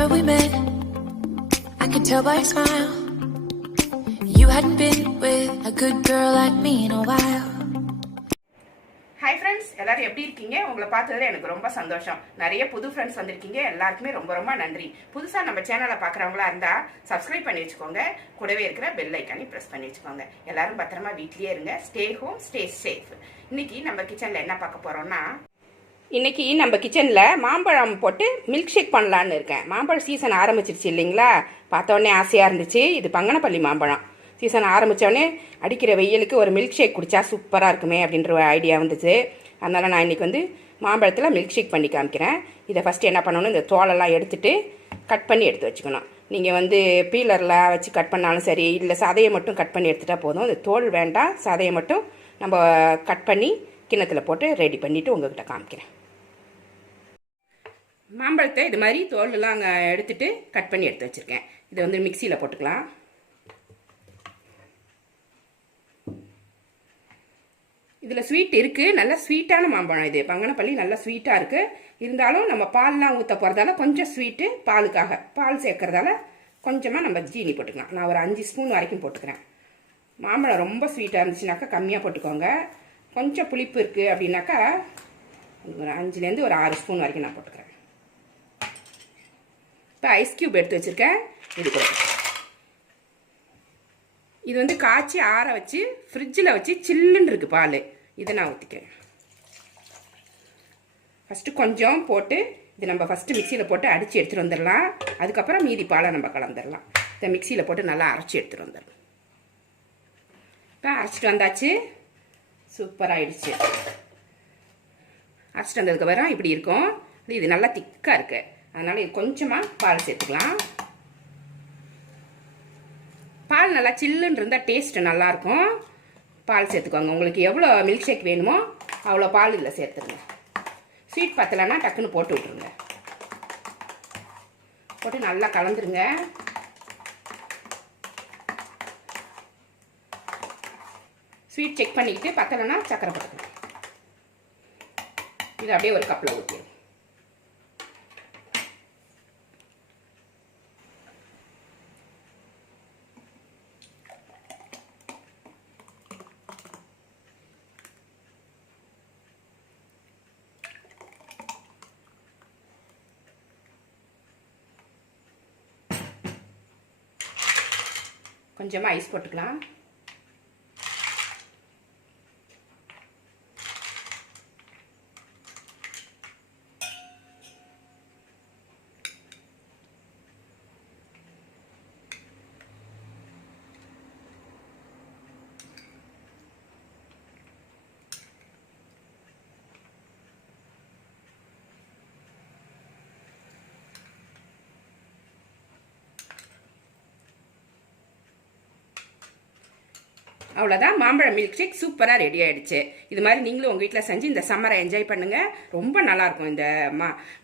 Remember we met, I could tell by your smile. You hadn't been with a good girl like me in a while. Hi friends, எல்லாரும் எப்படி இருக்கீங்க? உங்களை பார்த்ததுல எனக்கு ரொம்ப சந்தோஷம். நிறைய புது ஃப்ரெண்ட்ஸ் வந்திருக்கீங்க. எல்லாருக்குமே ரொம்ப ரொம்ப நன்றி. புதுசா நம்ம சேனலை பார்க்குறவங்களா இருந்தா சப்ஸ்கிரைப் பண்ணி வச்சுக்கோங்க. கூடவே இருக்கிற பெல் ஐக்கானை பிரஸ் பண்ணி வச்சுக்கோங்க. எல்லாரும் பத்திரமா வீட்லயே இருங்க. Stay home, stay safe. இன்னைக்கு நம்ம கிச்சன்ல என்ன பார்க்க போறோம்னா, இன்னைக்கு நம்ம கிச்சனில் மாம்பழம் போட்டு மில்க் ஷேக் பண்ணலான்னு இருக்கேன். மாம்பழம் சீசன் ஆரம்பிச்சிருச்சு இல்லைங்களா? பார்த்தோன்னே ஆசையாக இருந்துச்சு. இது பங்கனப்பள்ளி மாம்பழம் சீசன் ஆரம்பித்தோடனே அடிக்கிற வெயிலுக்கு ஒரு மில்க் ஷேக் குடித்தா சூப்பராக இருக்குமே அப்படின்ற ஒரு ஐடியா வந்துச்சு. அதனால் நான் இன்றைக்கி வந்து மாம்பழத்தில் மில்க் ஷேக் பண்ணி காமிக்கிறேன். இதை ஃபஸ்ட்டு என்ன பண்ணணும், இந்த தோலெல்லாம் எடுத்துகிட்டு கட் பண்ணி எடுத்து வச்சுக்கணும். நீங்கள் வந்து பீலரில் வச்சு கட் பண்ணாலும் சரி, இல்லை சதையை மட்டும் கட் பண்ணி எடுத்துகிட்டா போதும். இந்த தோல் வேண்டாம், சதையை மட்டும் நம்ம கட் பண்ணி கிண்ணத்தில் போட்டு ரெடி பண்ணிவிட்டு உங்கள்கிட்ட காமிக்கிறேன். மாம்பழத்தை இது மாதிரி தோலெல்லாம் அங்கே எடுத்துகிட்டு கட் பண்ணி எடுத்து வச்சுருக்கேன். இதை வந்து மிக்சியில் போட்டுக்கலாம். இதில் ஸ்வீட் இருக்குது, நல்ல ஸ்வீட்டான மாம்பழம். இது பங்கனப்பள்ளி நல்லா ஸ்வீட்டாக இருக்குது. இருந்தாலும் நம்ம பால்லாம் ஊற்ற போகிறதால கொஞ்சம் ஸ்வீட்டு, பாலுக்காக பால் சேர்க்கறதால கொஞ்சமாக நம்ம ஜீனி போட்டுக்கலாம். நான் ஒரு 5 ஸ்பூன் வரைக்கும் போட்டுக்கிறேன். மாம்பழம் ரொம்ப ஸ்வீட்டாக இருந்துச்சுனாக்கா கம்மியாக போட்டுக்கோங்க. கொஞ்சம் புளிப்பு இருக்குது அப்படின்னாக்கா ஒரு 5லேருந்து ஒரு 6 ஸ்பூன் வரைக்கும் நான் போட்டுக்கிறேன். இப்போ ஐஸ் கியூப் எடுத்து வச்சுருக்கேன். இது கூட இது வந்து காய்ச்சி ஆற வச்சு ஃப்ரிட்ஜில் வச்சு சில்லுன்னு இருக்குது பால். இதை நான் ஊற்றிக்கிறேன். ஃபஸ்ட்டு கொஞ்சம் போட்டு இது நம்ம ஃபஸ்ட்டு மிக்சியில் போட்டு அடித்து எடுத்துகிட்டு வந்துடலாம். அதுக்கப்புறம் மீதி பாலை நம்ம கலந்துடலாம். இதை மிக்சியில் போட்டு நல்லா அரைச்சி எடுத்துகிட்டு வந்துடலாம். இப்போ அரைச்சிட்டு வந்தாச்சு, சூப்பராகிடுச்சு. அரைச்சிட்டு வந்ததுக்கப்புறம் இப்படி இருக்கும். இது நல்லா திக்காக இருக்குது. அதனால் இது கொஞ்சமாக பால் சேர்த்துக்கலாம். பால் நல்லா சில்லுன்னு இருந்தால் டேஸ்ட்டு நல்லாயிருக்கும். பால் சேர்த்துக்கோங்க. உங்களுக்கு எவ்வளோ மில்க் ஷேக் வேணுமோ அவ்வளோ பால் இதில் சேர்த்துருங்க. ஸ்வீட் பத்தலைன்னா டக்குன்னு போட்டு விட்ருங்க. போட்டு நல்லா கலந்துருங்க. ஸ்வீட் செக் பண்ணிக்கிட்டு பத்தலைன்னா சக்கரை போட்டுக்கலாம். இது அப்படியே ஒரு கப்பில் ஊற்றிடும். கொஞ்சமாக ஐஸ் போட்டுக்கலாம். அவ்வளோதான், மாம்பழம் மில்க் ஷேக் சூப்பராக ரெடி ஆகிடுச்சு. இது மாதிரி நீங்களும் உங்கள் வீட்டில் செஞ்சு இந்த சம்மரை என்ஜாய் பண்ணுங்கள். ரொம்ப நல்லாயிருக்கும் இந்த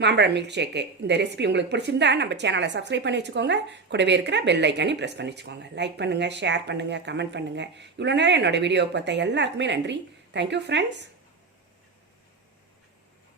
மாம்பழம் மில்க் ஷேக்கு. இந்த ரெசிபி உங்களுக்கு பிடிச்சிருந்தா நம்ம சேனலை சப்ஸ்கிரைப் பண்ணி வச்சுக்கோங்க. கூடவே இருக்கிற பெல் ஐக்கானே ப்ரெஸ் பண்ணி வச்சுக்கோங்க. லைக் பண்ணுங்கள், ஷேர் பண்ணுங்கள், கமெண்ட் பண்ணுங்கள். இவ்வளோ நேரம் என்னோடய வீடியோவை பார்த்த எல்லாருக்குமே நன்றி. Thank you friends.